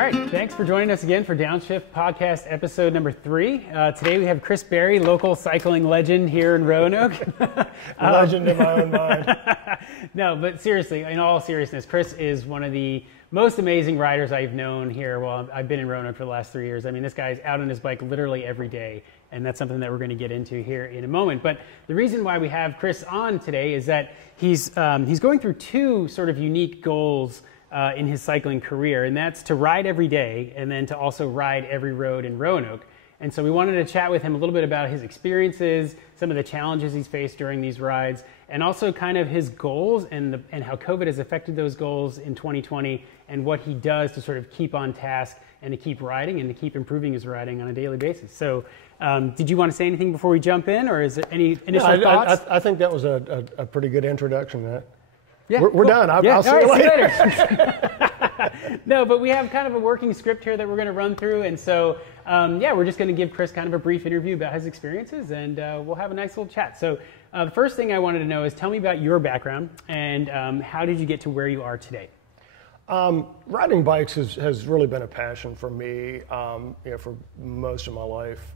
right, thanks for joining us again for Downshift podcast episode number 3. Today we have Chris Berry, local cycling legend here in Roanoke. Legend in my own mind. No, but seriously, in all seriousness, Chris is one of the most amazing riders I've known here. Well, I've been in Roanoke for the last 3 years. I mean, this guy's out on his bike literally every day, and that's something that we're going to get into here in a moment. But the reason why we have Chris on today is that he's going through 2 sort of unique goals in his cycling career, and that's to ride every day and then to also ride every road in Roanoke. And so we wanted to chat with him a little bit about his experiences, some of the challenges he's faced during these rides, and also kind of his goals and how COVID has affected those goals in 2020 and what he does to sort of keep on task and to keep riding and to keep improving his riding on a daily basis. So did you want to say anything before we jump in, or is there any initial thoughts? I think that was a pretty good introduction, Matt. Yeah, we're cool. done. I'll see you later. No, but we have kind of a working script here that we're going to run through. And so, we're just going to give Chris kind of a brief interview about his experiences, and we'll have a nice little chat. So the first thing I wanted to know is tell me about your background and how did you get to where you are today? Riding bikes has really been a passion for me for most of my life.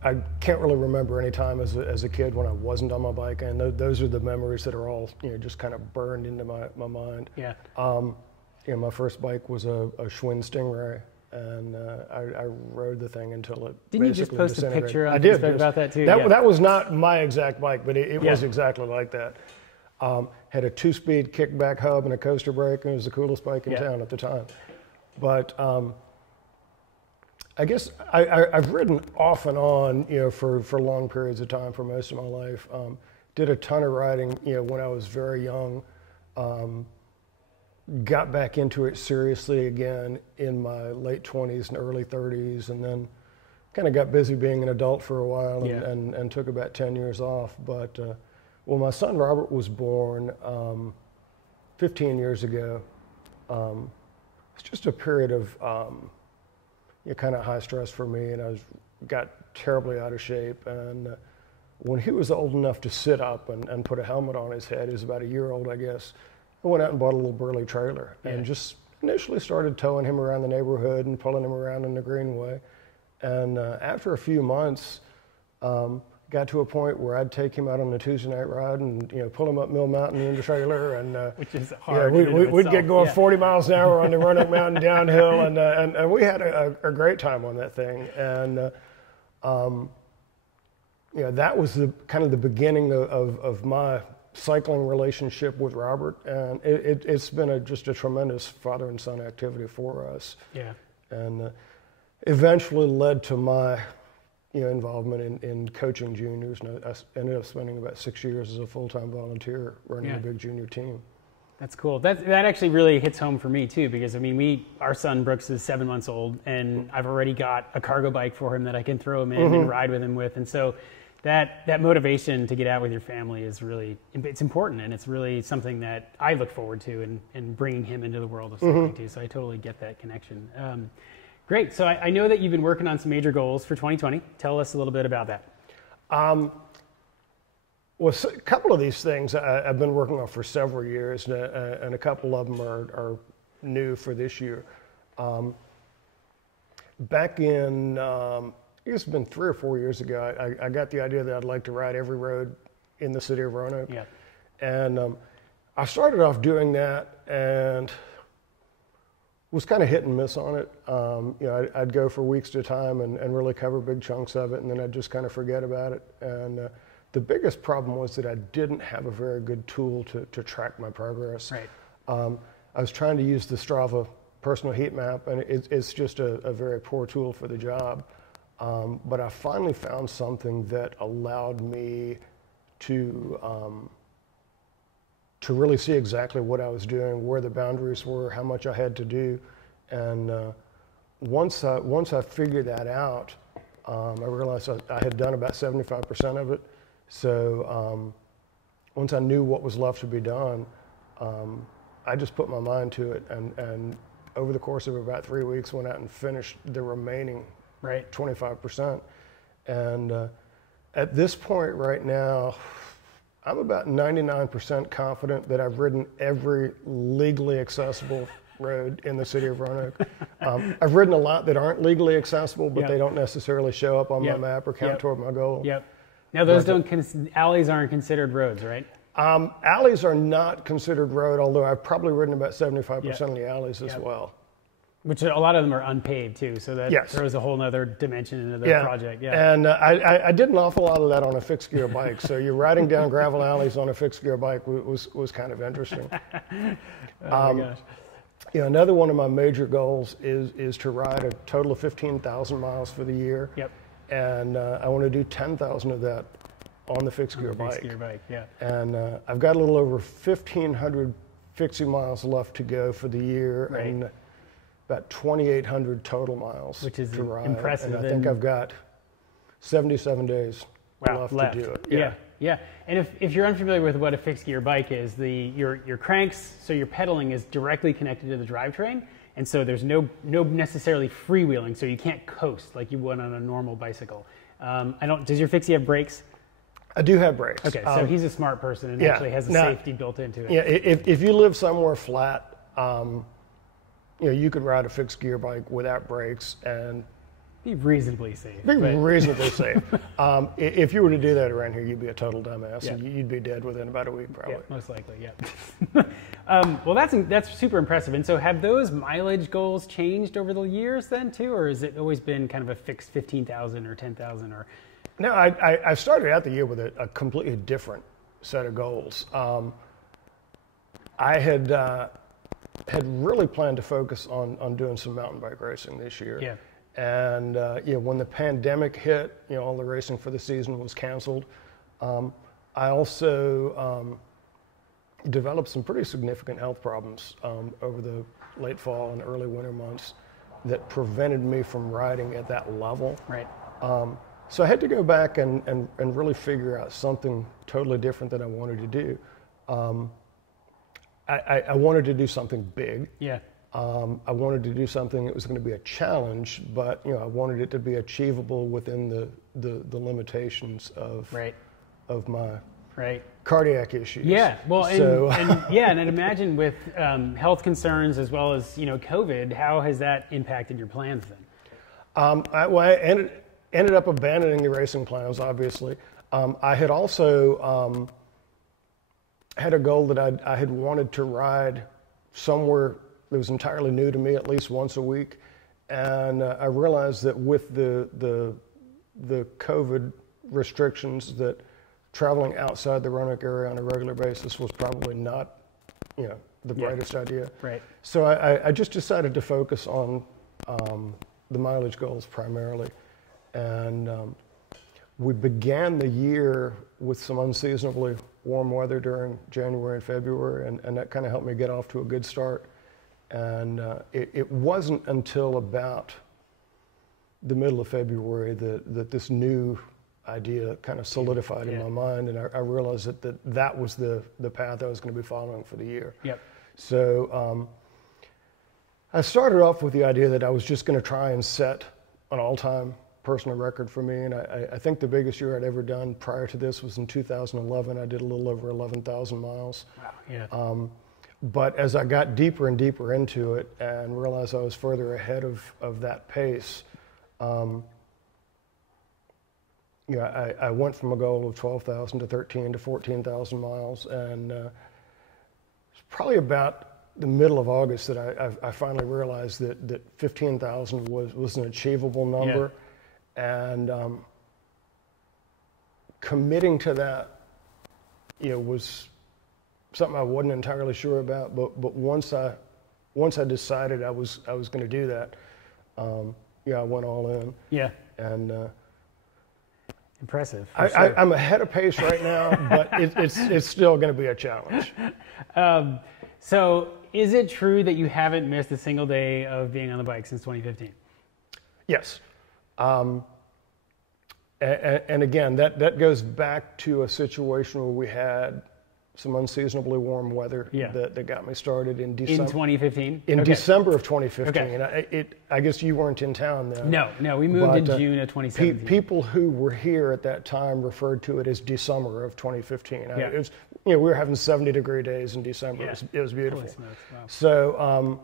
I can't really remember any time as a kid when I wasn't on my bike, and those are the memories that are all just kind of burned into my mind. Yeah. My first bike was a Schwinn Stingray, and I rode the thing until it Didn't you just post a picture on Facebook about that too? That was not my exact bike, but it was exactly like that. Had a 2-speed kickback hub and a coaster brake, and it was the coolest bike in town at the time. But I guess I've ridden off and on, for long periods of time for most of my life. Did a ton of riding, when I was very young. Got back into it seriously again in my late 20s and early 30s, and then kind of got busy being an adult for a while and took about 10 years off. But when my son Robert was born 15 years ago, it's just a period of kind of high stress for me, and I got terribly out of shape. And when he was old enough to sit up and put a helmet on his head, he was about a year old, I guess, I went out and bought a little burly trailer and just initially started towing him around the neighborhood and pulling him around in the greenway. And after a few months, got to a point where I'd take him out on a Tuesday night ride and pull him up Mill Mountain in the trailer, and which is hard. We'd get going 40 miles an hour on the Roanoke Mountain downhill, and we had a great time on that thing. And that was the kind of the beginning of my cycling relationship with Robert, and it's been just a tremendous father and son activity for us. Yeah, and eventually led to my involvement in coaching juniors, and I ended up spending about 6 years as a full-time volunteer running a big junior team. That's cool. That actually really hits home for me too, because I mean, our son Brooks is 7 months old, and I've already got a cargo bike for him that I can throw him in and ride with him with, and so that motivation to get out with your family is it's important, and it's really something that I look forward to in bringing him into the world of cycling too. So I totally get that connection. Great. So I know that you've been working on some major goals for 2020. Tell us a little bit about that. Well, a couple of these things I've been working on for several years, and a couple of them are new for this year. Back in, I guess it's been 3 or 4 years ago, I got the idea that I'd like to ride every road in the city of Roanoke. Yeah. And I started off doing that and was kind of hit and miss on it. I'd go for weeks at a time and really cover big chunks of it, and then I'd just kind of forget about it. And the biggest problem was that I didn't have a very good tool to track my progress. Right. I was trying to use the Strava personal heat map, and it's just a very poor tool for the job. But I finally found something that allowed me to really see exactly what I was doing, where the boundaries were, how much I had to do. And once I figured that out, I realized I had done about 75% of it. So once I knew what was left to be done, I just put my mind to it, and over the course of about 3 weeks, went out and finished the remaining 25%. And at this point right now, I'm about 99% confident that I've ridden every legally accessible road in the city of Roanoke. I've ridden a lot that aren't legally accessible, but they don't necessarily show up on my map or count toward my goal. Yep. Now those alleys aren't considered roads, right? Alleys are not considered road, although I've probably ridden about 75% of the alleys as well. Which a lot of them are unpaved too, so that throws a whole other dimension into the project. Yeah. And I did an awful lot of that on a fixed gear bike. So you're riding down gravel alleys on a fixed gear bike was kind of interesting. Oh my gosh. Another one of my major goals is to ride a total of 15,000 miles for the year. Yep. And I want to do 10,000 of that on the fixed gear bike. Fixed gear bike, yeah. And I've got a little over 1,500 Fixie miles left to go for the year, and about 2,800 total miles, which is to ride. impressive. And I think I've got 77 days left to do it. Yeah. And if you're unfamiliar with what a fixed gear bike is, your cranks, so your pedaling is directly connected to the drivetrain, and so there's no necessarily freewheeling, so you can't coast like you would on a normal bicycle. Does your Fixie have brakes? I do have brakes. Okay, so he's a smart person and actually has a safety built into it. Yeah, if you live somewhere flat, you could ride a fixed gear bike without brakes and be reasonably safe. Reasonably safe. If you were to do that around here, you'd be a total dumbass, and you'd be dead within about a week, probably. Yeah, most likely, yeah. Well, that's super impressive. And so have those mileage goals changed over the years then too, or has it always been kind of a fixed 15,000 or 10,000 or? No, I started out the year with a completely different set of goals. I had really planned to focus on doing some mountain bike racing this year. Yeah. And when the pandemic hit, all the racing for the season was canceled. I also developed some pretty significant health problems over the late fall and early winter months that prevented me from riding at that level. Right. So I had to go back and really figure out something totally different that I wanted to do. I wanted to do something big. Yeah. I wanted to do something that was going to be a challenge, but I wanted it to be achievable within the limitations of my cardiac issues. Yeah. Well, and I'd imagine with health concerns as well as COVID, how has that impacted your plans then? I ended up abandoning the racing plans, obviously. I had also had a goal that I had wanted to ride somewhere that was entirely new to me at least once a week. And I realized that with the COVID restrictions, that traveling outside the Roanoke area on a regular basis was probably not the brightest idea. Right. So I just decided to focus on the mileage goals primarily. And we began the year with some unseasonably warm weather during January and February, and that kind of helped me get off to a good start. And it wasn't until about the middle of February that this new idea kind of solidified in my mind, and I realized that was the path I was going to be following for the year. Yep. So I started off with the idea that I was just going to try and set an all-time personal record for me, and I think the biggest year I'd ever done prior to this was in 2011. I did a little over 11,000 miles. Wow, yeah. But as I got deeper and deeper into it and realized I was further ahead of that pace, I went from a goal of 12,000 to 13 to 14,000 miles, and it's probably about the middle of August that I finally realized that 15,000 was an achievable number. Yeah. And committing to that, was something I wasn't entirely sure about. But once I decided I was going to do that, I went all in. Yeah. And impressive. I'm ahead of pace right now, but it's still going to be a challenge. So, is it true that you haven't missed a single day of being on the bike since 2015? Yes. And again, that goes back to a situation where we had some unseasonably warm weather that got me started in December. In 2015? In December of 2015. Okay. I guess you weren't in town then. No, we moved in June of 2017. People who were here at that time referred to it as December of 2015. It was, we were having 70-degree days in December. Yeah. It was beautiful. Holy smokes, wow. So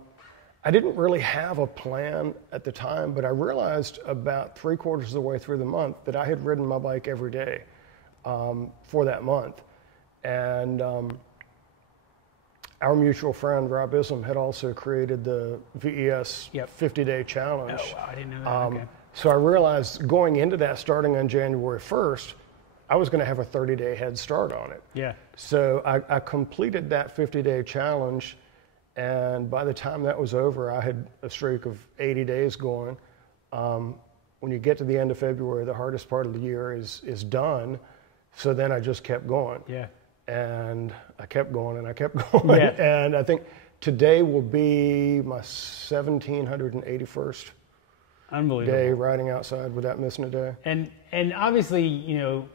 I didn't really have a plan at the time, but I realized about 3/4 of the way through the month that I had ridden my bike every day for that month. And our mutual friend, Rob Islam, had also created the VES 50-day challenge. Oh, wow, I didn't know that. Okay. So I realized going into that, starting on January 1st, I was going to have a 30-day head start on it. Yeah. So I completed that 50-day challenge, and by the time that was over, I had a streak of 80 days going. When you get to the end of February, the hardest part of the year is done. So then I just kept going. Yeah. And I kept going and I kept going. Yeah. And I think today will be my 1781st day riding outside without missing a day. And obviously,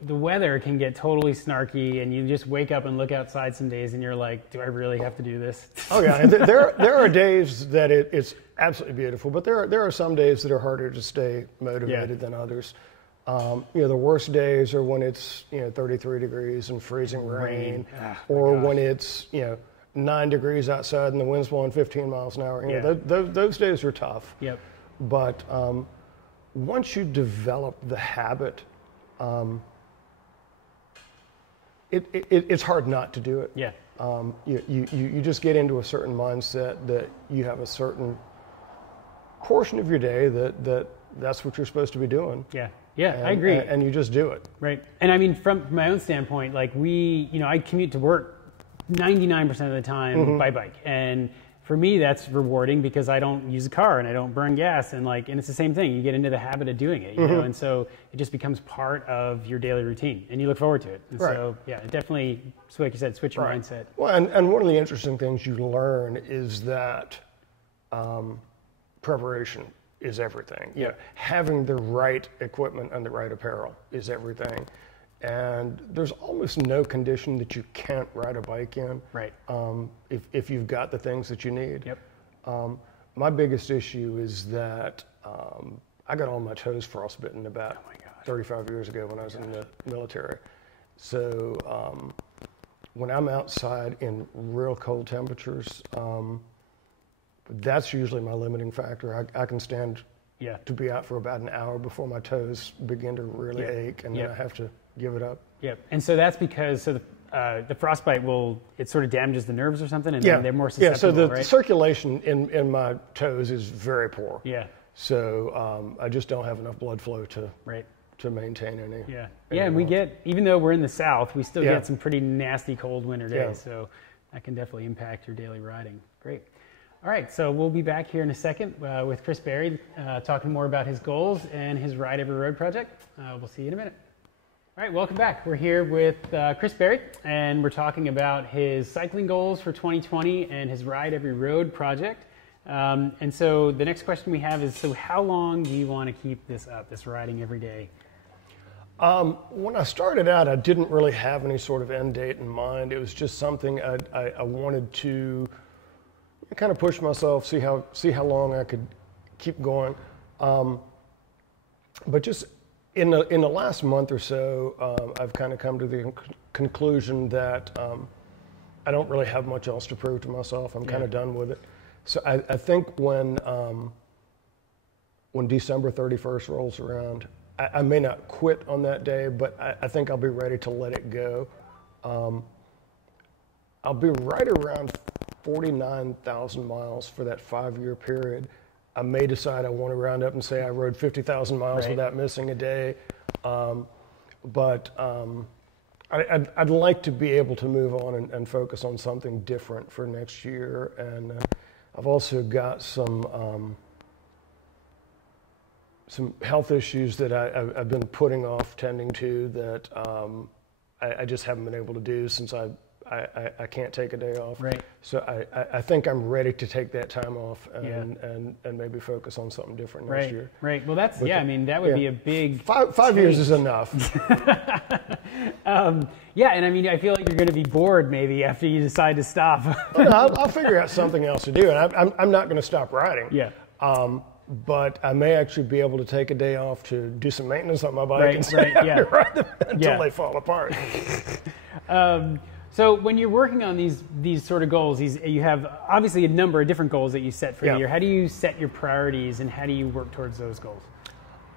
the weather can get totally snarky, and you just wake up and look outside some days and you're like, do I really have to do this? Oh yeah, and there are days that it's absolutely beautiful, but there are some days that are harder to stay motivated than others. The worst days are when it's 33 degrees and freezing rain, or when it's 9 degrees outside and the wind's blowing 15 miles an hour. Those days are tough. Yep. But once you develop the habit, it's hard not to do it. Yeah. You just get into a certain mindset that you have a certain portion of your day that's what you're supposed to be doing. Yeah. Yeah, I agree. And you just do it. Right. And I mean, from my own standpoint, like I commute to work 99% of the time by bike. And for me, that's rewarding because I don't use a car and I don't burn gas. And it's the same thing. You get into the habit of doing it, you know, and so it just becomes part of your daily routine and you look forward to it. And so, it definitely, so like you said, switch your mindset. Well, and one of the interesting things you learn is that preparation is everything. Having the right equipment and the right apparel is everything. And there's almost no condition that you can't ride a bike in. Right. If you've got the things that you need. Yep. My biggest issue is that I got all my toes frostbitten about 35 years ago when I was in the military. So when I'm outside in real cold temperatures, that's usually my limiting factor. I can stand to be out for about an hour before my toes begin to really ache, and then I have to give it up. Yep. And so that's because the frostbite it sort of damages the nerves or something, and then they're more susceptible, so the circulation in my toes is very poor. Yeah. So I just don't have enough blood flow to maintain any. Yeah. Yeah, and we get, even though we're in the South, we still get some pretty nasty cold winter days. So that can definitely impact your daily riding. Great. All right, so we'll be back here in a second with Chris Berry talking more about his goals and his Ride Every Road project. We'll see you in a minute. All right, welcome back. We're here with Chris Berry, and we're talking about his cycling goals for 2020 and his Ride Every Road project. And so the next question we have is, so how long do you want to keep this up, this riding every day? When I started out, I didn't really have any sort of end date in mind. It was just something I wanted to kind of push myself, see how long I could keep going. But just in the last month or so, I've kind of come to the conclusion that I don't really have much else to prove to myself. I'm kind of done with it. So I think when December 31st rolls around, I may not quit on that day, but I think I'll be ready to let it go. I'll be right around 49,000 miles for that 5-year period. I may decide I want to round up and say I rode 50,000 miles without missing a day. But I'd like to be able to move on and focus on something different for next year. And I've also got some health issues that I've been putting off tending to that I just haven't been able to do since I I can't take a day off. Right. So I think I'm ready to take that time off and maybe focus on something different next year. Right. Well, that's, I mean, that would be a big five years is enough. Yeah, and I mean, I feel like you're going to be bored maybe after you decide to stop. I'll figure out something else to do, and I'm not going to stop riding. Yeah. But I may actually be able to take a day off to do some maintenance on my bike and ride them until they fall apart. So when you're working on these sort of goals, you have obviously a number of different goals that you set for the year. How do you set your priorities, and how do you work towards those goals?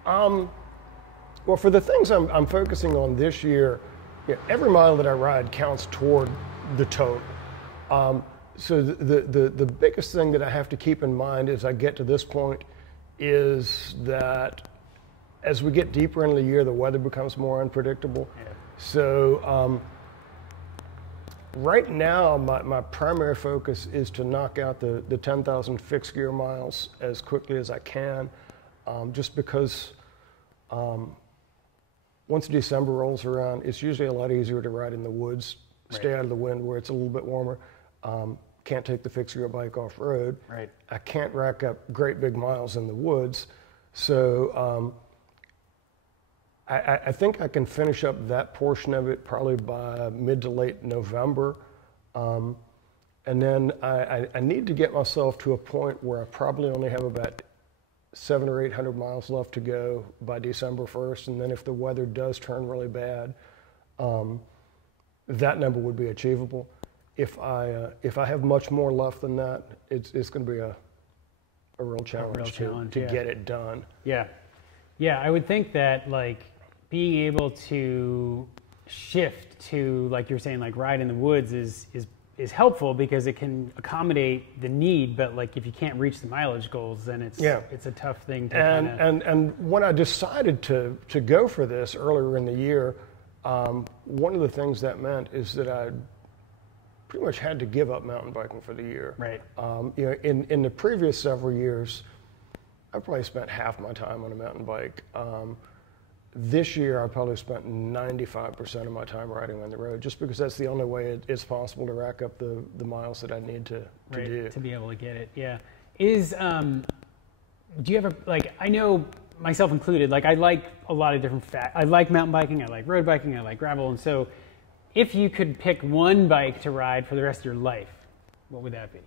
Well, for the things I'm focusing on this year, every mile that I ride counts toward the total. So the biggest thing that I have to keep in mind as I get to this point is that as we get deeper into the year, the weather becomes more unpredictable. Yeah. So right now, my primary focus is to knock out the 10,000 fixed gear miles as quickly as I can, just because once December rolls around, it's usually a lot easier to ride in the woods, stay out of the wind where it's a little bit warmer. Can't take the fixed gear bike off road. Right. I can't rack up great big miles in the woods. So I think I can finish up that portion of it probably by mid to late November. And then I need to get myself to a point where I probably only have about 700 or 800 miles left to go by December 1st. And then if the weather does turn really bad, that number would be achievable. If I have much more left than that, it's going to be a real challenge, to get it done. Yeah. Yeah, I would think that like being able to shift to, like you're saying, like ride in the woods is helpful because it can accommodate the need, but like if you can't reach the mileage goals, then it's a tough thing to and when I decided to go for this earlier in the year, one of the things that meant is that I pretty much had to give up mountain biking for the year. Right. In the previous several years, I probably spent half my time on a mountain bike. This year, I probably spent 95% of my time riding on the road, just because that's the only way it's possible to rack up the miles that I need to do. To be able to get it, yeah. Do you ever, like, I know myself included, like I like a lot of different I like mountain biking, I like road biking, I like gravel, and so if you could pick one bike to ride for the rest of your life, what would that be?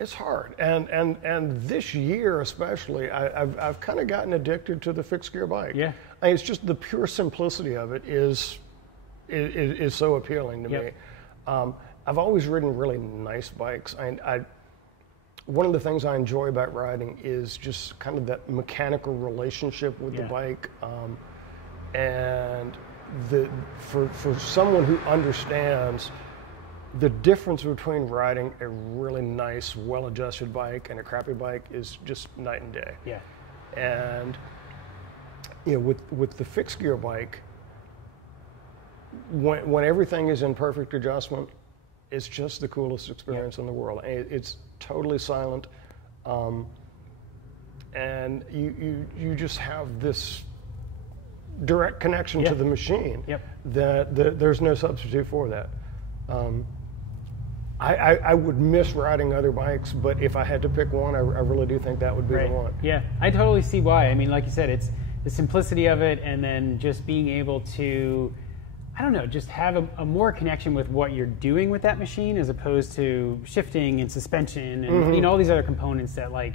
It's hard, and this year especially, I've kind of gotten addicted to the fixed gear bike. Yeah, it's just the pure simplicity of it is so appealing to me. I've always ridden really nice bikes. One of the things I enjoy about riding is just kind of that mechanical relationship with the bike, and for someone who understands the difference between riding a really nice, well-adjusted bike and a crappy bike is just night and day. Yeah. And with the fixed gear bike, when everything is in perfect adjustment, it's just the coolest experience in the world. It's totally silent, and you just have this direct connection to the machine that there's no substitute for that. I would miss riding other bikes, but if I had to pick one, I really do think that would be the one. Yeah, I totally see why. I mean, like you said, it's the simplicity of it, and then just being able to, I don't know, just have a more connection with what you're doing with that machine, as opposed to shifting and suspension and all these other components that like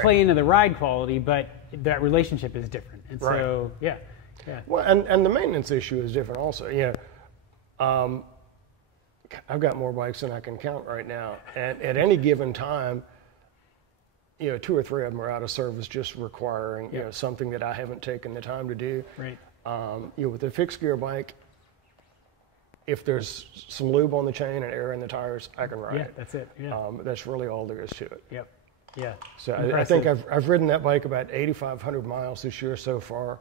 play into the ride quality, but that relationship is different. And so, yeah. Well, and the maintenance issue is different also. I've got more bikes than I can count right now, and at any given time, 2 or 3 of them are out of service, just requiring something that I haven't taken the time to do. Right. With a fixed gear bike, if there's some lube on the chain and air in the tires, I can ride it. Yeah, that's it. Yeah. That's really all there is to it. Yep. Yeah. So I think I've ridden that bike about 8,500 miles this year so far.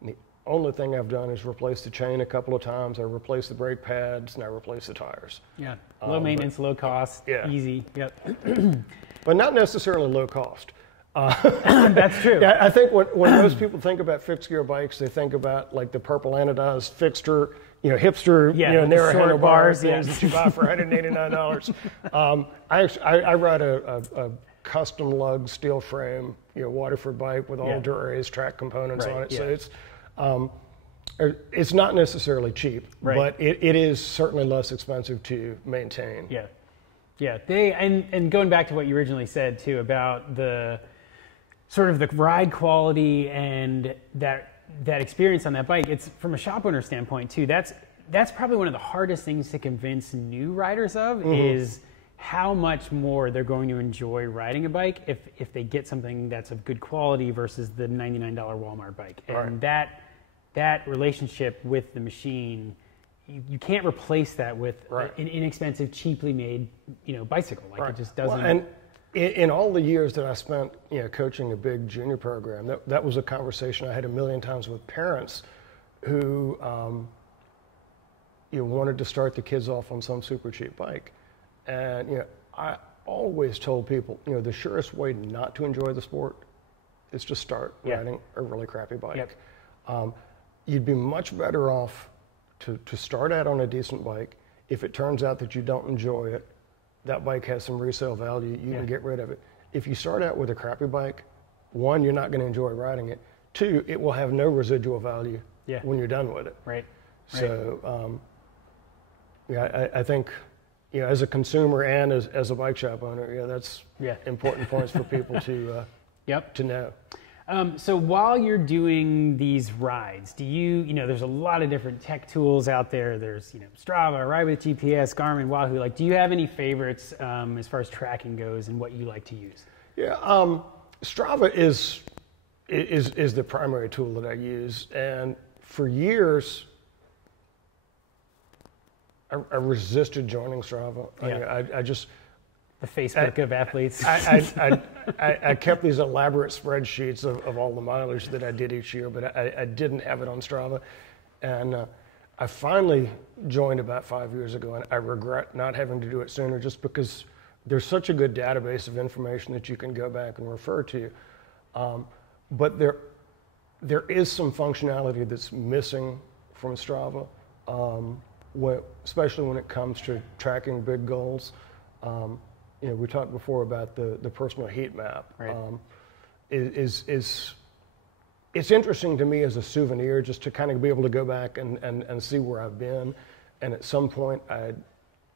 And the only thing I've done is replace the chain a couple of times. I replaced the brake pads and I replaced the tires. Yeah. Low maintenance, low cost, easy. Yep. But not necessarily low cost. That's true. I think when most people think about fixed gear bikes, they think about like the purple anodized fixture, hipster, narrow short handlebar bars, things that you buy for $189. I ride a custom lug steel frame, Waterford bike with all Dura-Ace track components on it. So it's not necessarily cheap, but it is certainly less expensive to maintain. Yeah. And going back to what you originally said too about the sort of the ride quality and that experience on that bike, it's from a shop owner standpoint too. That's probably one of the hardest things to convince new riders of is how much more they're going to enjoy riding a bike if they get something that's of good quality versus the $99 Walmart bike. And that relationship with the machine, you can't replace that with an inexpensive, cheaply made, bicycle. It just doesn't. Well, and in all the years that I spent, coaching a big junior program, that was a conversation I had a million times with parents who wanted to start the kids off on some super cheap bike. And I always told people, the surest way not to enjoy the sport is to start riding a really crappy bike. You'd be much better off to start out on a decent bike. If it turns out that you don't enjoy it, that bike has some resale value, you can get rid of it. If you start out with a crappy bike, one, you're not going to enjoy riding it. Two, it will have no residual value when you're done with it. So, I think, as a consumer and as a bike shop owner, that's important points for people to know. So while you're doing these rides, do you there's a lot of different tech tools out there. There's, Strava, Ride with GPS, Garmin, Wahoo. Do you have any favorites as far as tracking goes and what you like to use? Strava is the primary tool that I use. And for years, I resisted joining Strava. I just... The Facebook of athletes. I kept these elaborate spreadsheets of all the mileage that I did each year, but I didn't have it on Strava. And I finally joined about 5 years ago, and I regret not having to do it sooner just because there's such a good database of information that you can go back and refer to. But there is some functionality that's missing from Strava, especially when it comes to tracking big goals. We talked before about the personal heat map. It's interesting to me as a souvenir just to kind of be able to go back and see where I've been. And at some point,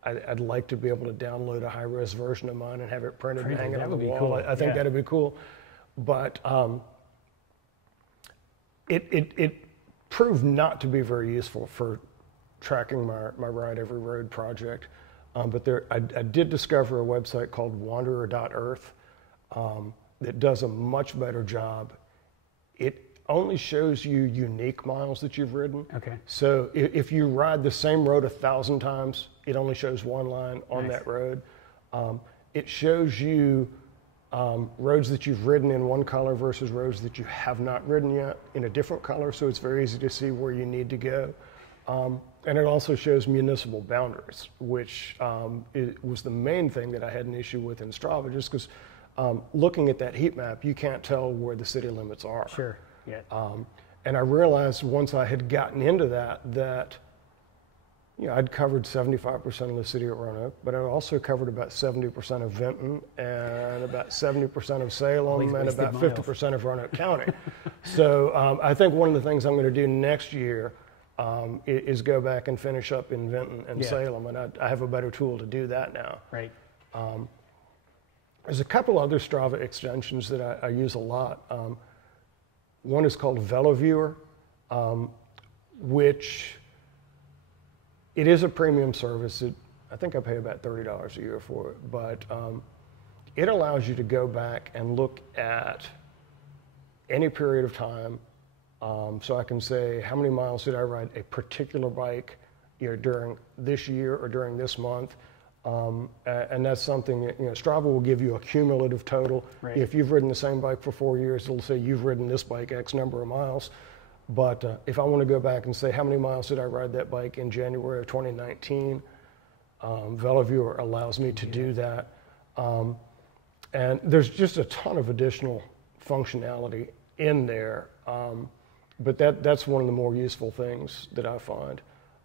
I'd like to be able to download a high-res version of mine and have it printed and hang it on the wall. Cool. I think that'd be cool. But it proved not to be very useful for tracking my Ride Every Road project. But I did discover a website called wanderer.earth that does a much better job. It only shows you unique miles that you've ridden. So if you ride the same road 1,000 times, it only shows one line on that road. It shows you roads that you've ridden in one color versus roads that you have not ridden yet in a different color, so it's very easy to see where you need to go. And it also shows municipal boundaries, which it was the main thing that I had an issue with in Strava, just because looking at that heat map, you can't tell where the city limits are. And I realized once I had gotten into that I'd covered 75% of the city of Roanoke, but I'd also covered about 70% of Vinton and about 70% of Salem and about 50% of Roanoke County. So I think one of the things I'm going to do next year is go back and finish up in Vinton and Salem, and I have a better tool to do that now. There's a couple other Strava extensions that I use a lot. One is called VeloViewer, which it is a premium service. I think I pay about $30 a year for it, but it allows you to go back and look at any period of time. So I can say, how many miles did I ride a particular bike during this year or during this month? And that's something that, Strava will give you a cumulative total. If you've ridden the same bike for 4 years, it'll say you've ridden this bike X number of miles. But if I want to go back and say, how many miles did I ride that bike in January of 2019? VeloViewer allows me to do that. And there's just a ton of additional functionality in there. But that's one of the more useful things that I find.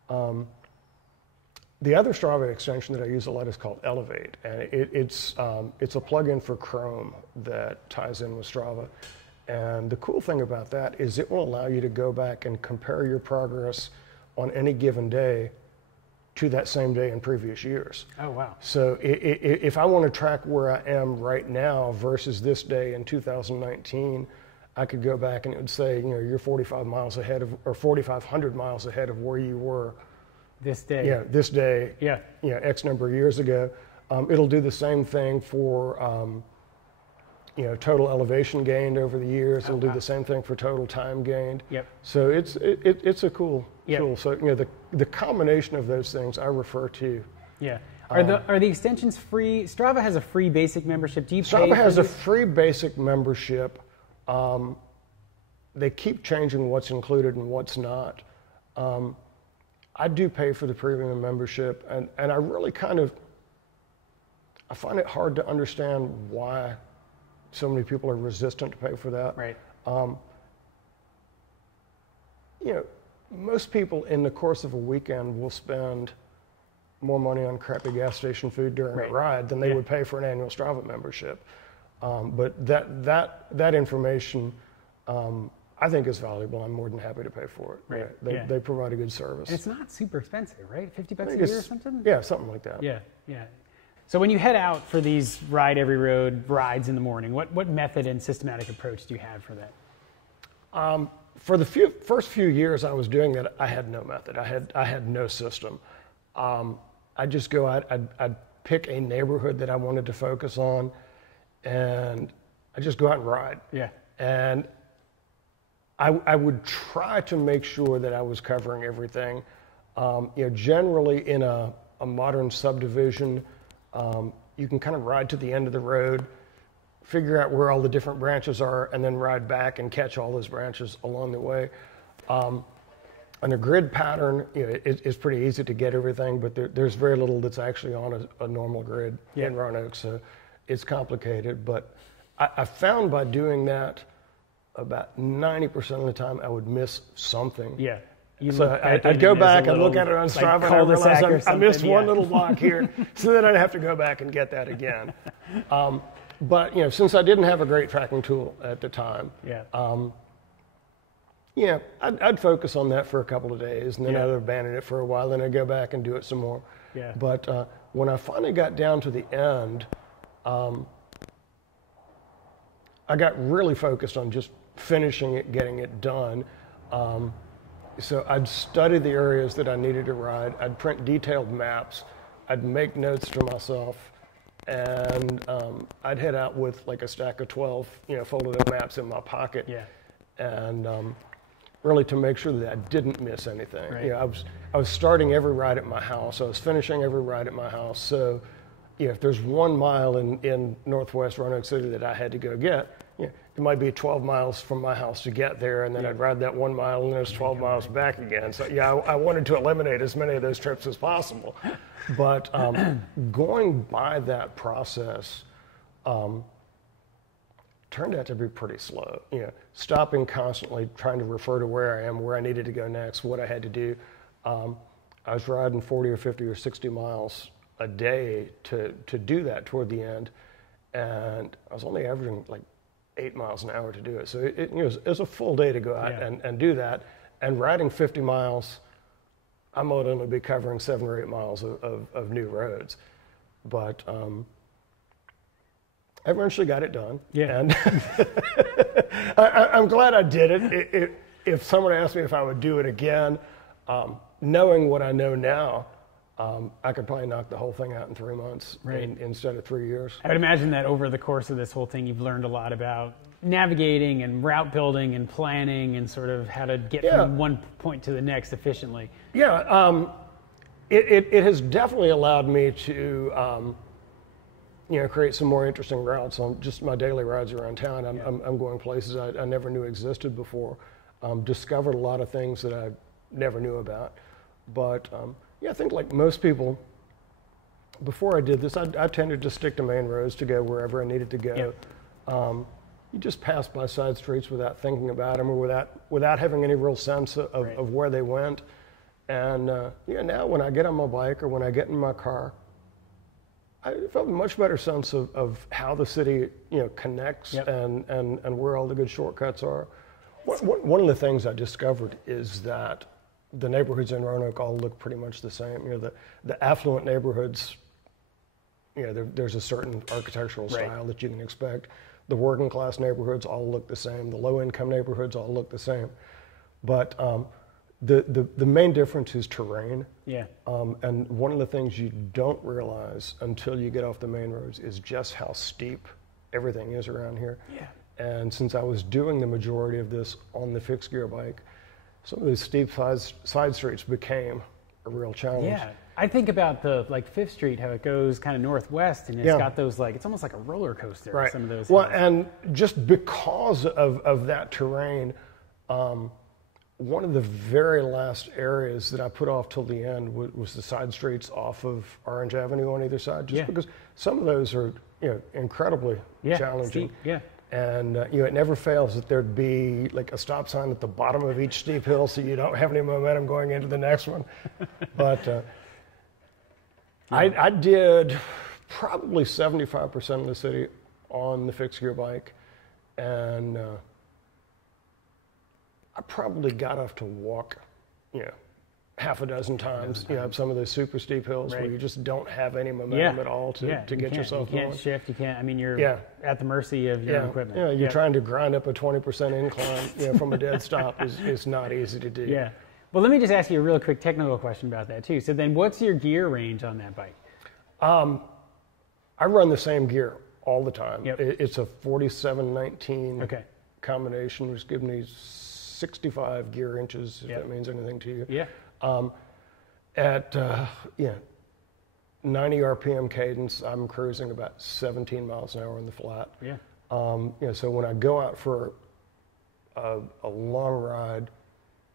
The other Strava extension that I use a lot is called Elevate, and it's a plugin for Chrome that ties in with Strava. And the cool thing about that is it will allow you to go back and compare your progress on any given day to that same day in previous years. Oh, wow. So if I want to track where I am right now versus this day in 2019, I could go back and it would say, you're 45 miles ahead of, or 4,500 miles ahead of where you were this day. Yeah, this day. Yeah. X number of years ago. It'll do the same thing for, total elevation gained over the years. It'll do the same thing for total time gained. Yep. So it's a cool tool. So the combination of those things I refer to. Yeah. Are the extensions free? Strava has a free basic membership. Do you pay? Strava has a free basic membership. They keep changing what's included and what's not. I do pay for the premium membership, and I really I find it hard to understand why so many people are resistant to pay for that. Right. Most people in the course of a weekend will spend more money on crappy gas station food during a ride than they would pay for an annual Strava membership. But that information, I think is valuable. I'm more than happy to pay for it. Right. They provide a good service. And it's not super expensive, right? $50 a year or something? Yeah, something like that. Yeah. So when you head out for these ride every road rides in the morning, what method and systematic approach do you have for that? For the first few years I was doing that, I had no method. I had no system. I'd just go out, I'd pick a neighborhood that I wanted to focus on, and I'd just go out and ride. Yeah. And I would try to make sure that I was covering everything. Generally in a modern subdivision, you can kind of ride to the end of the road, figure out where all the different branches are, and then ride back and catch all those branches along the way. On a grid pattern, it's pretty easy to get everything, but there's very little that's actually on a normal grid in Roanoke, so it's complicated. But I found by doing that, about 90% of the time I would miss something. Yeah. So I'd go back and look at it on Strava, and I realize I missed one little block here, so then I'd have to go back and get that again. But since I didn't have a great tracking tool at the time, I'd focus on that for a couple of days, and then I'd abandon it for a while, then I'd go back and do it some more. Yeah. But when I finally got down to the end, I got really focused on just finishing it, getting it done. So I'd study the areas that I needed to ride. I'd print detailed maps. I'd make notes to myself, and I'd head out with like a stack of 12, folded up maps in my pocket. Yeah. And really to make sure that I didn't miss anything. Right. I was starting every ride at my house. I was finishing every ride at my house. So, if there's 1 mile in northwest Roanoke City that I had to go get, it might be 12 miles from my house to get there, and then I'd ride that 1 mile, and there's 12 miles back again. So I wanted to eliminate as many of those trips as possible. But going by that process turned out to be pretty slow. Stopping constantly, trying to refer to where I am, where I needed to go next, what I had to do. I was riding 40 or 50 or 60 miles a day to do that toward the end, and I was only averaging like 8 miles an hour to do it. So it was a full day to go out and do that. And riding 50 miles, I might only be covering 7 or 8 miles of new roads. But I eventually got it done. Yeah. And I'm glad I did it. If someone asked me if I would do it again, knowing what I know now, I could probably knock the whole thing out in 3 months instead of 3 years. I would imagine that over the course of this whole thing, you've learned a lot about navigating and route building and planning and sort of how to get from one point to the next efficiently. Yeah, it has definitely allowed me to create some more interesting routes on just my daily rides around town. I'm going places I never knew existed before. Discovered a lot of things that I never knew about. But I think like most people, before I did this, I tended to stick to main roads to go wherever I needed to go. You just pass by side streets without thinking about them or without having any real sense of where they went. And now when I get on my bike or when I get in my car, I felt a much better sense of how the city connects and where all the good shortcuts are. One of the things I discovered is that the neighborhoods in Roanoke all look pretty much the same. The affluent neighborhoods, there's a certain architectural style that you can expect. The working class neighborhoods all look the same. The low income neighborhoods all look the same. But the main difference is terrain. Yeah. And one of the things you don't realize until you get off the main roads is just how steep everything is around here. Yeah. And since I was doing the majority of this on the fixed gear bike, some of those steep side streets became a real challenge. Yeah. I think about the Fifth Street, how it goes kind of northwest, and it's got those it's almost like a roller coaster. Right. Some of those. Well, and just because of that terrain, one of the very last areas that I put off till the end was the side streets off of Orange Avenue on either side, just because some of those are incredibly challenging. Steep. Yeah. And it never fails that there'd be like a stop sign at the bottom of each steep hill, so you don't have any momentum going into the next one. But I did probably 75% of the city on the fixed gear bike, and I probably got off to walk, half a dozen times. Up some of those super steep hills where you just don't have any momentum at all to get yourself going. You can't shift. You can't. I mean, you're at the mercy of your equipment. Yeah, you're trying to grind up a 20% incline from a dead stop is not easy to do. Yeah. Well, let me just ask you a real quick technical question about that too. So then, what's your gear range on that bike? I run the same gear all the time. Yep. It's a 47-19 combination, which gives me 65 gear inches, if that means anything to you. Yeah. At 90 RPM cadence, I'm cruising about 17 miles an hour in the flat. Yeah. So when I go out for a long ride,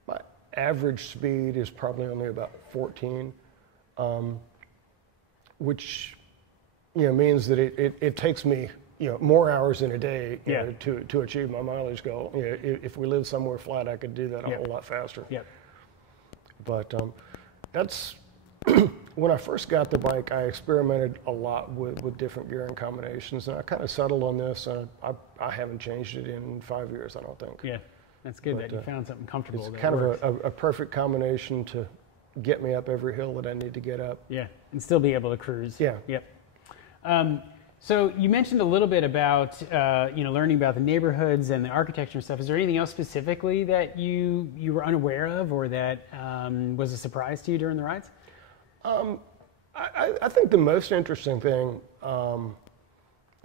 my average speed is probably only about 14, which means that it takes me more hours in a day to achieve my mileage goal. If we lived somewhere flat, I could do that a whole lot faster. Yeah. But that's when I first got the bike, I experimented a lot with different gearing combinations, and I kind of settled on this. I haven't changed it in 5 years, I don't think. Yeah, that's good that you found something comfortable. It's kind of a perfect combination to get me up every hill that I need to get up. Yeah, and still be able to cruise. Yeah. Yep. So you mentioned a little bit about learning about the neighborhoods and the architecture and stuff. Is there anything else specifically that you were unaware of, or that was a surprise to you during the rides? I think the most interesting thing,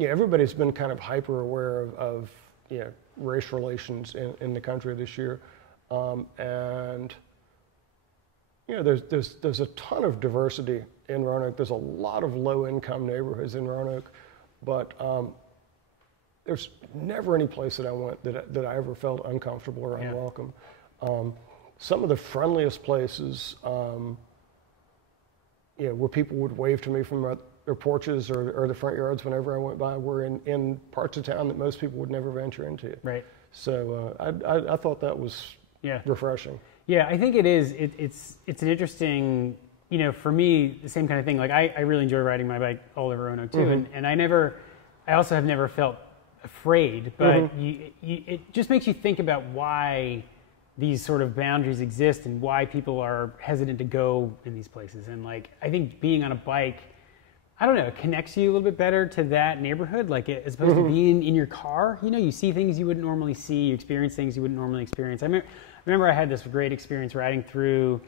everybody's been kind of hyper aware of race relations in the country this year, and there's a ton of diversity in Roanoke. There's a lot of low-income neighborhoods in Roanoke, but there's never any place that I went that I ever felt uncomfortable or unwelcome. Some of the friendliest places, where people would wave to me from their porches or the front yards whenever I went by, were in parts of town that most people would never venture into. Right. So I thought that was refreshing. Yeah, I think it is. It's an interesting. For me, the same kind of thing. Like I really enjoy riding my bike all over Roanoke too, and I also have never felt afraid, but it just makes you think about why these sort of boundaries exist and why people are hesitant to go in these places. And I think being on a bike, I don't know, it connects you a little bit better to that neighborhood, as opposed to being in your car. You see things you wouldn't normally see, you experience things you wouldn't normally experience. I remember I had this great experience riding through.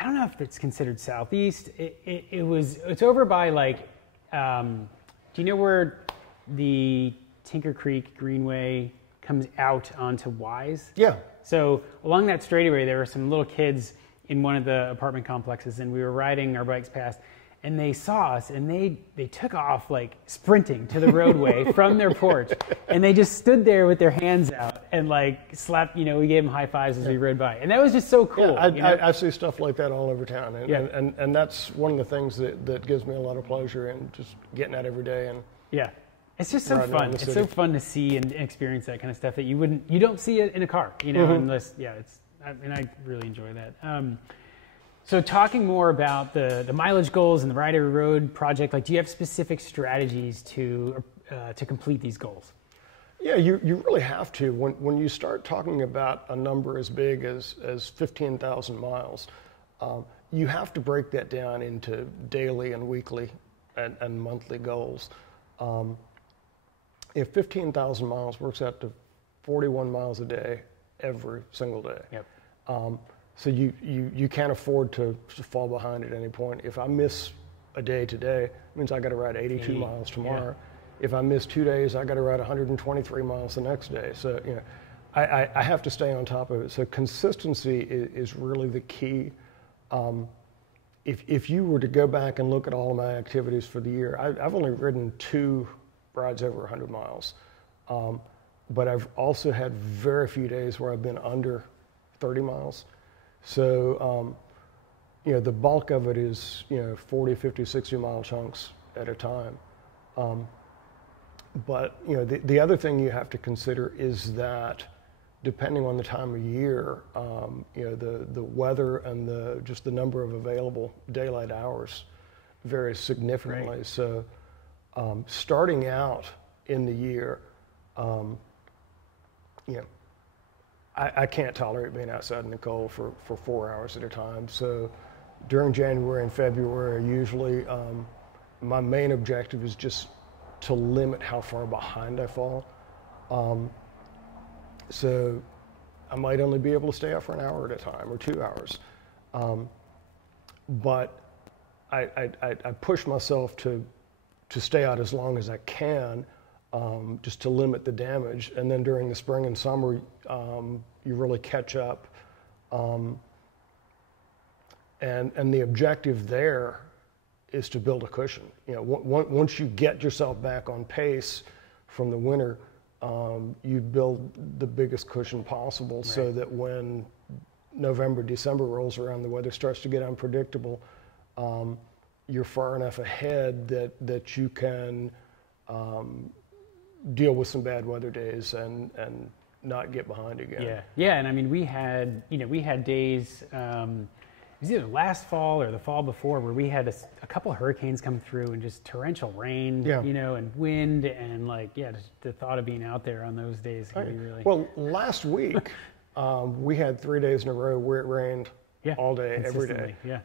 I don't know if it's considered southeast. It's over by do you know where the Tinker Creek Greenway comes out onto Wise? Yeah. So along that straightaway, there were some little kids in one of the apartment complexes, and we were riding our bikes past, and they saw us, and they took off sprinting to the roadway from their porch, and they just stood there with their hands out and slapped. We gave them high fives as we rode by, and that was just so cool. Yeah, I see stuff like that all over town, and that's one of the things that gives me a lot of pleasure in just getting out every day and it's just so fun. It's so fun to see and experience that kind of stuff that you don't see it in a car, unless and I really enjoy that. So talking more about the mileage goals and the Ride Every Road project, like, do you have specific strategies to complete these goals? Yeah, you really have to. When you start talking about a number as big as 15,000 miles, you have to break that down into daily and weekly and monthly goals. If 15,000 miles works out to 41 miles a day every single day. Yep. So you can't afford to fall behind at any point. If I miss a day today, it means I got to ride 82 miles tomorrow. Yeah. If I miss 2 days, I got to ride 123 miles the next day. So, you know, I have to stay on top of it. So consistency is really the key. If you were to go back and look at all of my activities for the year, I've only ridden 2 rides over 100 miles. But I've also had very few days where I've been under 30 miles. So, you know, the bulk of it is, you know, 40, 50, 60 mile chunks at a time. But, you know, the other thing you have to consider is that depending on the time of year, you know, the weather and just the number of available daylight hours varies significantly. Right. So starting out in the year, you know, I can't tolerate being outside in the cold for 4 hours at a time. So during January and February, usually my main objective is just to limit how far behind I fall. So I might only be able to stay out for an hour at a time or 2 hours. But I push myself to stay out as long as I can, just to limit the damage. And then during the spring and summer, you really catch up. And the objective there is to build a cushion. You know, once you get yourself back on pace from the winter, you build the biggest cushion possible. Right. So that when November, December rolls around, the weather starts to get unpredictable, you're far enough ahead that you can deal with some bad weather days and not get behind again. Yeah, and I mean, we had days, it was either last fall or the fall before, where we had a couple of hurricanes come through and just torrential rain, you know, and wind, and like, the thought of being out there on those days can be really... Well, last week, we had 3 days in a row where it rained all day, every day. Yeah.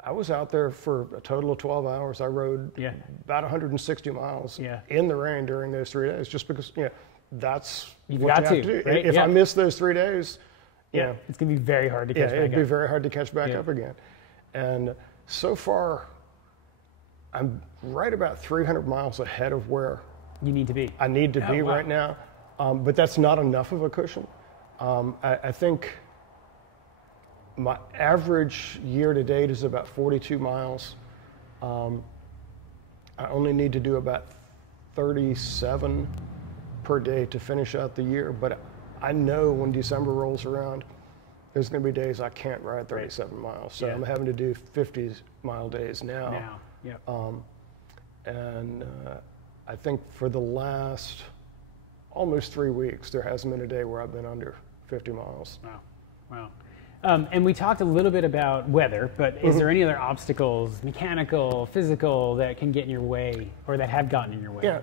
I was out there for a total of 12 hours. I rode about 160 miles in the rain during those 3 days, just because, you know, that's what you have to do. Right? If I miss those 3 days, you know, it's going to be very hard to catch back up. It'd be very hard to catch back up again. And so far, I'm right about 300 miles ahead of where you need to be. I need to be right now. But that's not enough of a cushion. I think my average year to date is about 42 miles. I only need to do about 37 per day to finish out the year, but I know when December rolls around, there's going to be days I can't ride 37 miles. So I'm having to do 50-mile days now. And I think for the last almost 3 weeks, there hasn't been a day where I've been under 50 miles. Wow. And we talked a little bit about weather, but is there any other obstacles, mechanical, physical, that can get in your way, or that have gotten in your way? Yeah,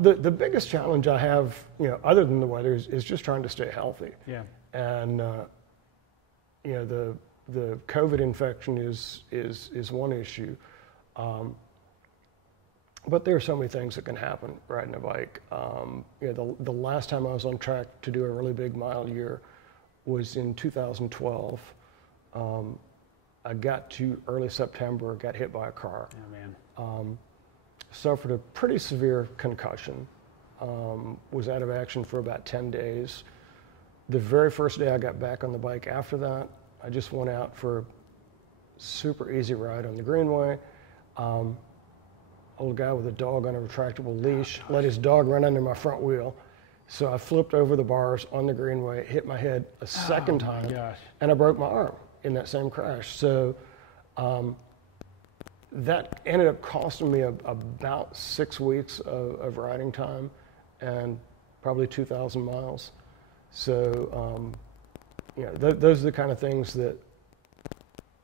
the biggest challenge I have, you know, other than the weather, is just trying to stay healthy. Yeah. And you know, the COVID infection is one issue, but there are so many things that can happen riding a bike. You know, the last time I was on track to do a really big mile year was in 2012. I got to early September, got hit by a car. Oh, man. Suffered a pretty severe concussion. Was out of action for about 10 days. The very first day I got back on the bike after that, I just went out for a super easy ride on the Greenway. Old guy with a dog on a retractable leash let his dog run under my front wheel. So I flipped over the bars on the Greenway, hit my head a second time, and I broke my arm in that same crash. So that ended up costing me about 6 weeks of riding time and probably 2,000 miles. So those are the kind of things that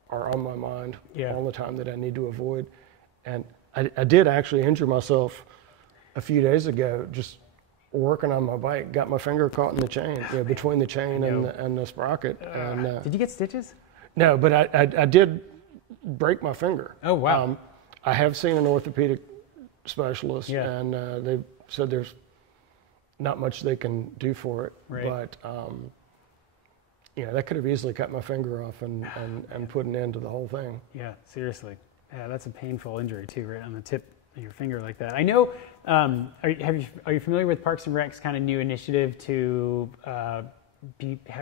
are on my mind Yeah. all the time that I need to avoid. And I did actually injure myself a few days ago just working on my bike. Got my finger caught in the chain, between the chain and the sprocket. And did you get stitches? no, but I did break my finger. Oh, wow. I have seen an orthopedic specialist, Yeah. and they said there's not much they can do for it. Right. But that could have easily cut my finger off and put an end to the whole thing. Yeah, seriously. Yeah, that's a painful injury too, right on the tip of your finger like that. I know. Are you familiar with Parks and Rec's kind of new initiative to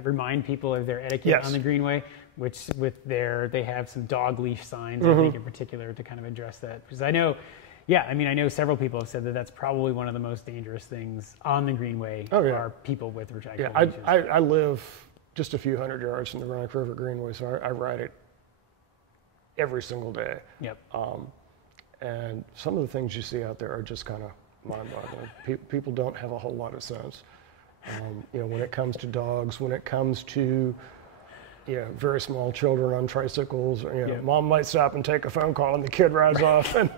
remind people of their etiquette Yes. on the Greenway, which they have some dog leash signs, I think in particular, to kind of address that. Because I know several people have said that that's probably one of the most dangerous things on the Greenway are people with retractable leashes. I live just a few hundred yards from the Roanoke River Greenway, so I ride it every single day. Yep. And some of the things you see out there are just kind of mind-boggling. People don't have a whole lot of sense. When it comes to dogs, when it comes to very small children on tricycles, mom might stop and take a phone call and the kid rides off. And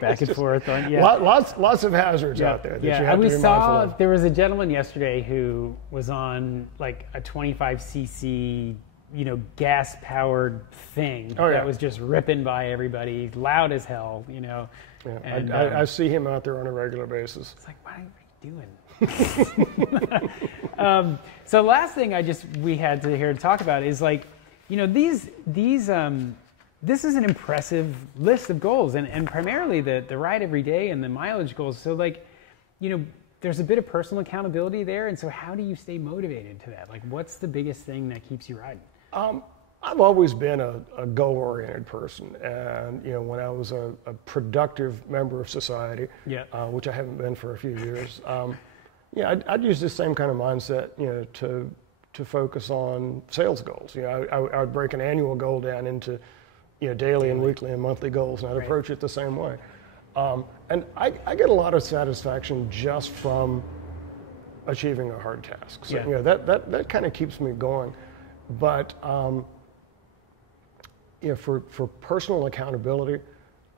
back and forth. Lots of hazards out there that you have to be mindful of. There was a gentleman yesterday who was on like a 25cc, gas-powered thing that was just ripping by everybody, loud as hell, Yeah, And I see him out there on a regular basis. It's like, what are you doing? So the last thing we had to talk about is like, this is an impressive list of goals, and primarily the ride every day and the mileage goals. So like, there's a bit of personal accountability there, and so how do you stay motivated to that? Like, what's the biggest thing that keeps you riding? I've always been a goal-oriented person, and when I was a productive member of society, which I haven't been for a few years, I'd use this same kind of mindset, to focus on sales goals. I would break an annual goal down into, daily and weekly and monthly goals, and I'd approach it the same way. And I get a lot of satisfaction just from achieving a hard task. So that kind of keeps me going. But for personal accountability,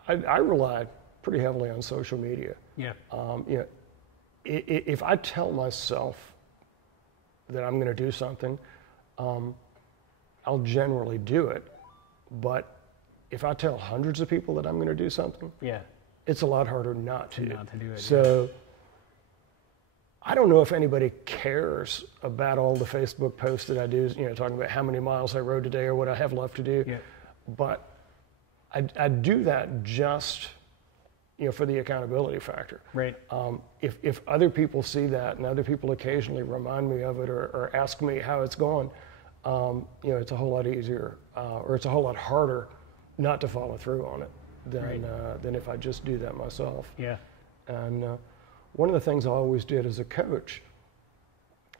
I rely pretty heavily on social media. Yeah. If I tell myself that I'm going to do something, I'll generally do it. But if I tell hundreds of people that I'm going to do something, it's a lot harder not to do it. So I don't know if anybody cares about all the Facebook posts that I do, talking about how many miles I rode today or what I have left to do. Yeah. But I do that just, for the accountability factor. Right. If other people see that and other people occasionally remind me of it or ask me how it's going, it's a whole lot easier or it's a whole lot harder not to follow through on it than if I just do that myself. Yeah. And one of the things I always did as a coach,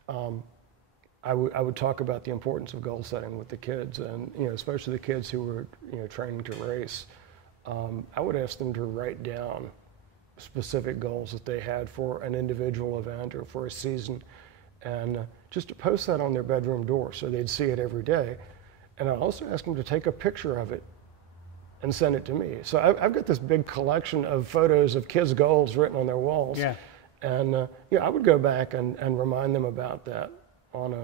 I would talk about the importance of goal setting with the kids, and especially the kids who were training to race. I would ask them to write down specific goals that they had for an individual event or for a season, and just to post that on their bedroom door so they'd see it every day. And I also ask them to take a picture of it and send it to me. So I've got this big collection of photos of kids' goals written on their walls. Yeah. And I would go back and remind them about that on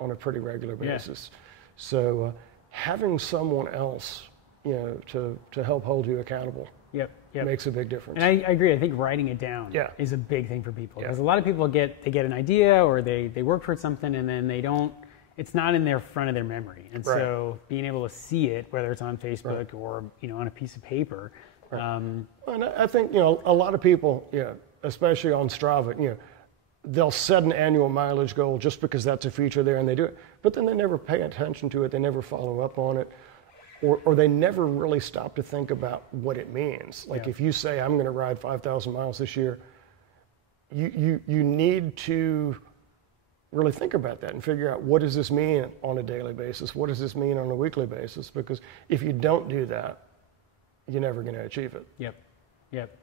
a pretty regular basis. Yeah. So having someone else, to help hold you accountable makes a big difference. And I agree. I think writing it down is a big thing for people. Because a lot of people get an idea or they work towards something and then they don't, it's not in their front of their memory. And so being able to see it, whether it's on Facebook or, on a piece of paper. And I think, a lot of people, especially on Strava, they'll set an annual mileage goal just because that's a feature there and they do it. But then they never pay attention to it. They never follow up on it. Or they never really stop to think about what it means. Like if you say, I'm going to ride 5,000 miles this year, you need to really think about that and figure out, what does this mean on a daily basis? What does this mean on a weekly basis? Because if you don't do that, you're never going to achieve it. Yep.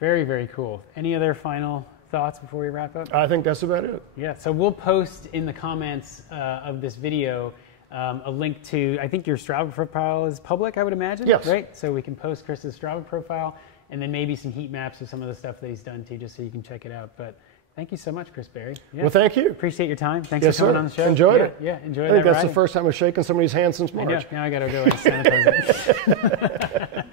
Very, very cool. Any other final thoughts before we wrap up? I think that's about it. Yeah, so we'll post in the comments of this video a link to, I think your Strava profile is public, I would imagine? Yes. Right? So we can post Chris's Strava profile and then maybe some heat maps of some of the stuff that he's done too, just so you can check it out. But thank you so much, Chris Berry. Yeah. Well, thank you. Appreciate your time. Thanks Yes, for coming sir. on the show. Enjoyed it. Yeah, enjoyed I think that that's ride. the first time I've shaken somebody's hand since March. I know. Now I got to go and sanitize it.